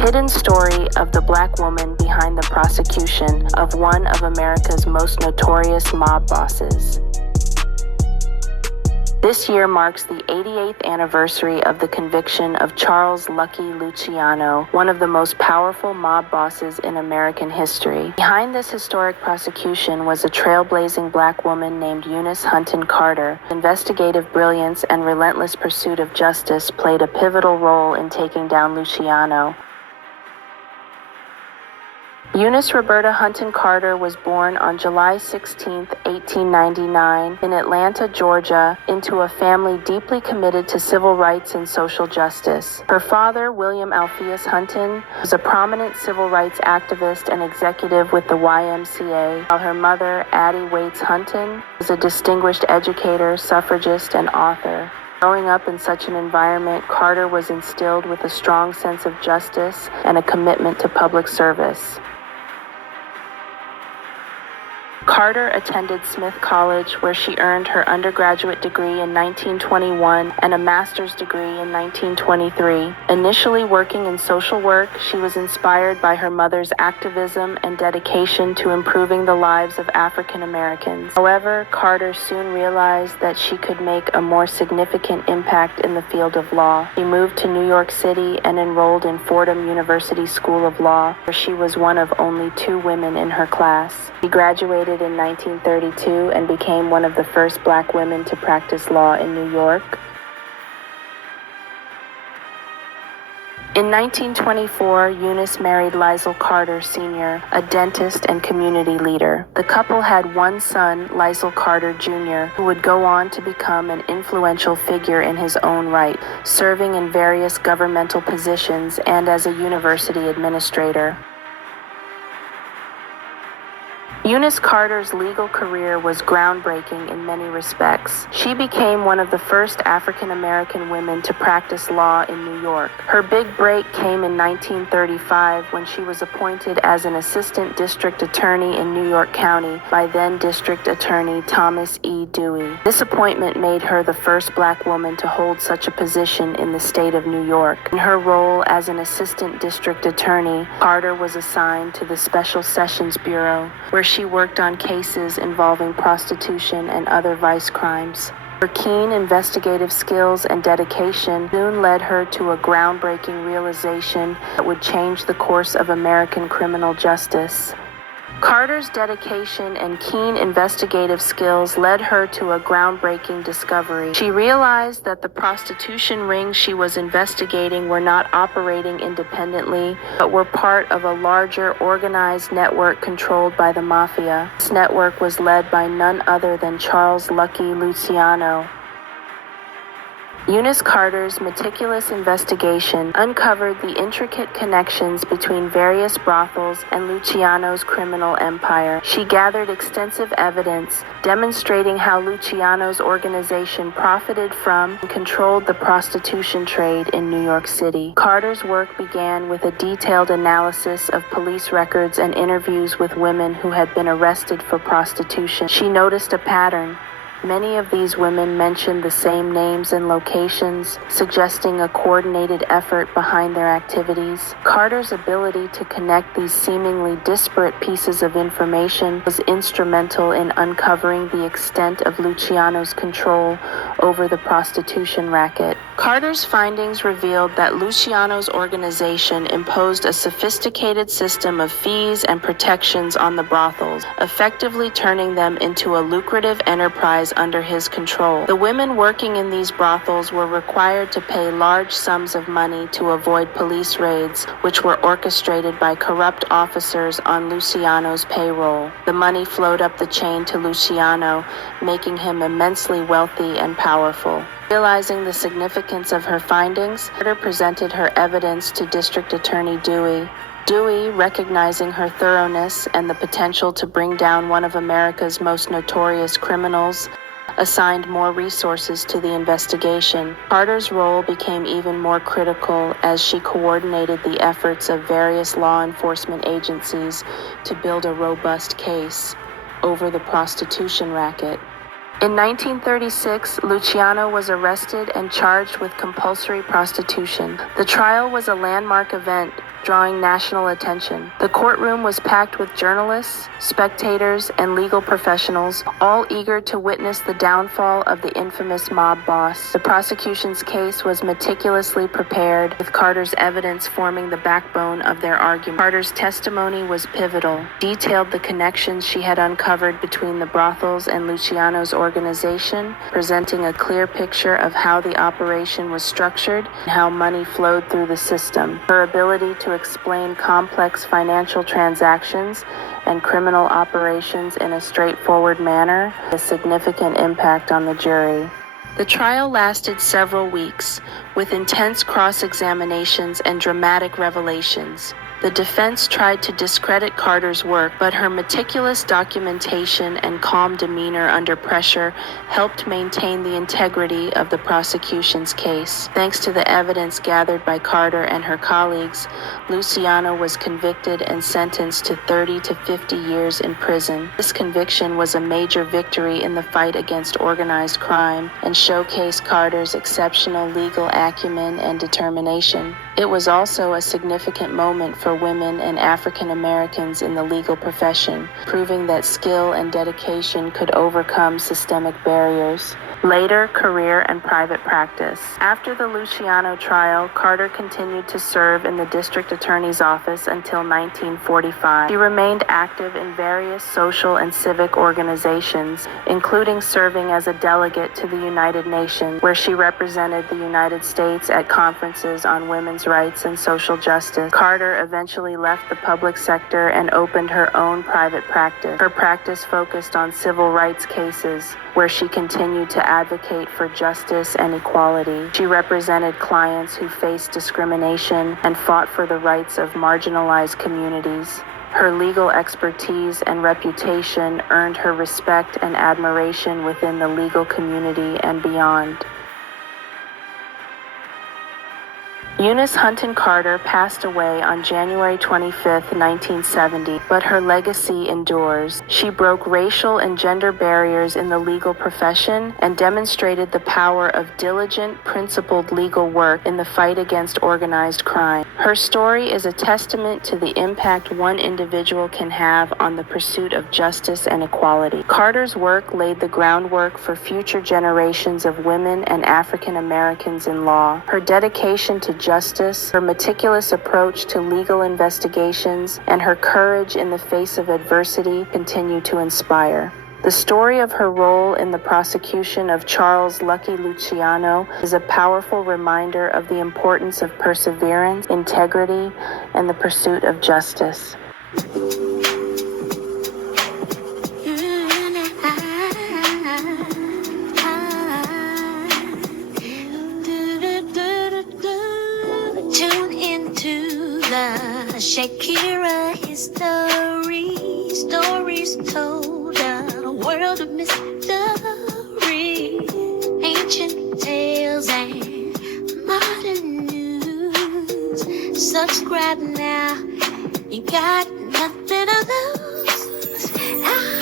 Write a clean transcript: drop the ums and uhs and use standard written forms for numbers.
hidden story of the black woman behind the prosecution of one of America's most notorious mob bosses. This year marks the 88th anniversary of the conviction of Charles "Lucky" Luciano, one of the most powerful mob bosses in American history. Behind this historic prosecution was a trailblazing black woman named Eunice Hunton Carter. Investigative brilliance and relentless pursuit of justice played a pivotal role in taking down Luciano. Eunice Roberta Hunton Carter was born on July 16, 1899, in Atlanta, Georgia, into a family deeply committed to civil rights and social justice. Her father, William Alpheus Hunton, was a prominent civil rights activist and executive with the YMCA, while her mother, Addie Waits Hunton, was a distinguished educator, suffragist, and author. Growing up in such an environment, Carter was instilled with a strong sense of justice and a commitment to public service. Carter attended Smith College, where she earned her undergraduate degree in 1921 and a master's degree in 1923. Initially working in social work, she was inspired by her mother's activism and dedication to improving the lives of African Americans. However, Carter soon realized that she could make a more significant impact in the field of law. She moved to New York City and enrolled in Fordham University School of Law, where she was one of only 2 women in her class. She graduated in 1932 and became one of the first black women to practice law in New York. In 1924, Eunice married Lysel Carter Sr., a dentist and community leader. The couple had one son, Lysel Carter Jr., who would go on to become an influential figure in his own right, serving in various governmental positions and as a university administrator. Eunice Carter's legal career was groundbreaking in many respects. She became one of the first African American women to practice law in New York. Her big break came in 1935 when she was appointed as an assistant district attorney in New York County by then District Attorney Thomas E. Dewey. This appointment made her the first black woman to hold such a position in the state of New York. In her role as an assistant district attorney, Carter was assigned to the Special Sessions Bureau, where she worked on cases involving prostitution and other vice crimes. Her keen investigative skills and dedication soon led her to a groundbreaking realization that would change the course of American criminal justice. Carter's dedication and keen investigative skills led her to a groundbreaking discovery. She realized that the prostitution rings she was investigating were not operating independently, but were part of a larger organized network controlled by the Mafia. This network was led by none other than Charles "Lucky" Luciano. Eunice Carter's meticulous investigation uncovered the intricate connections between various brothels and Luciano's criminal empire. She gathered extensive evidence demonstrating how Luciano's organization profited from and controlled the prostitution trade in New York City. Carter's work began with a detailed analysis of police records and interviews with women who had been arrested for prostitution. She noticed a pattern. Many of these women mentioned the same names and locations, suggesting a coordinated effort behind their activities. Carter's ability to connect these seemingly disparate pieces of information was instrumental in uncovering the extent of Luciano's control over the prostitution racket. Carter's findings revealed that Luciano's organization imposed a sophisticated system of fees and protections on the brothels, effectively turning them into a lucrative enterprise under his control. The women working in these brothels were required to pay large sums of money to avoid police raids, which were orchestrated by corrupt officers on Luciano's payroll. The money flowed up the chain to Luciano, making him immensely wealthy and powerful. Realizing the significance of her findings, Carter presented her evidence to District Attorney Dewey. Dewey, recognizing her thoroughness and the potential to bring down one of America's most notorious criminals, assigned more resources to the investigation. Carter's role became even more critical as she coordinated the efforts of various law enforcement agencies to build a robust case over the prostitution racket. In 1936, Luciano was arrested and charged with compulsory prostitution. The trial was a landmark event, drawing national attention. The courtroom was packed with journalists, spectators, and legal professionals, all eager to witness the downfall of the infamous mob boss. The prosecution's case was meticulously prepared, with Carter's evidence forming the backbone of their argument. Carter's testimony was pivotal, detailed the connections she had uncovered between the brothels and Luciano's organization, presenting a clear picture of how the operation was structured and how money flowed through the system. Her ability to explain complex financial transactions and criminal operations in a straightforward manner had a significant impact on the jury. The trial lasted several weeks, with intense cross-examinations and dramatic revelations. The defense tried to discredit Carter's work, but her meticulous documentation and calm demeanor under pressure helped maintain the integrity of the prosecution's case. Thanks to the evidence gathered by Carter and her colleagues, Luciano was convicted and sentenced to 30 to 50 years in prison. This conviction was a major victory in the fight against organized crime and showcased Carter's exceptional legal acumen and determination. It was also a significant moment for women and African Americans in the legal profession, proving that skill and dedication could overcome systemic barriers. Later, career and private practice. After the Luciano trial, Carter continued to serve in the district attorney's office until 1945. She remained active in various social and civic organizations, including serving as a delegate to the United Nations, where she represented the United States at conferences on women's rights and social justice. Carter eventually left the public sector and opened her own private practice. Her practice focused on civil rights cases, where she continued to advocate for justice and equality. She represented clients who faced discrimination and fought for the rights of marginalized communities. Her legal expertise and reputation earned her respect and admiration within the legal community and beyond. Eunice Hunton Carter passed away on January 25, 1970, but her legacy endures. She broke racial and gender barriers in the legal profession and demonstrated the power of diligent, principled legal work in the fight against organized crime. Her story is a testament to the impact one individual can have on the pursuit of justice and equality. Carter's work laid the groundwork for future generations of women and African Americans in law. Her dedication to justice, her meticulous approach to legal investigations, and her courage in the face of adversity continue to inspire. The story of her role in the prosecution of Charles Lucky Luciano is a powerful reminder of the importance of perseverance, integrity, and the pursuit of justice. Shakira history, stories told, a world of mystery, ancient tales and modern news. Subscribe now, you got nothing to lose.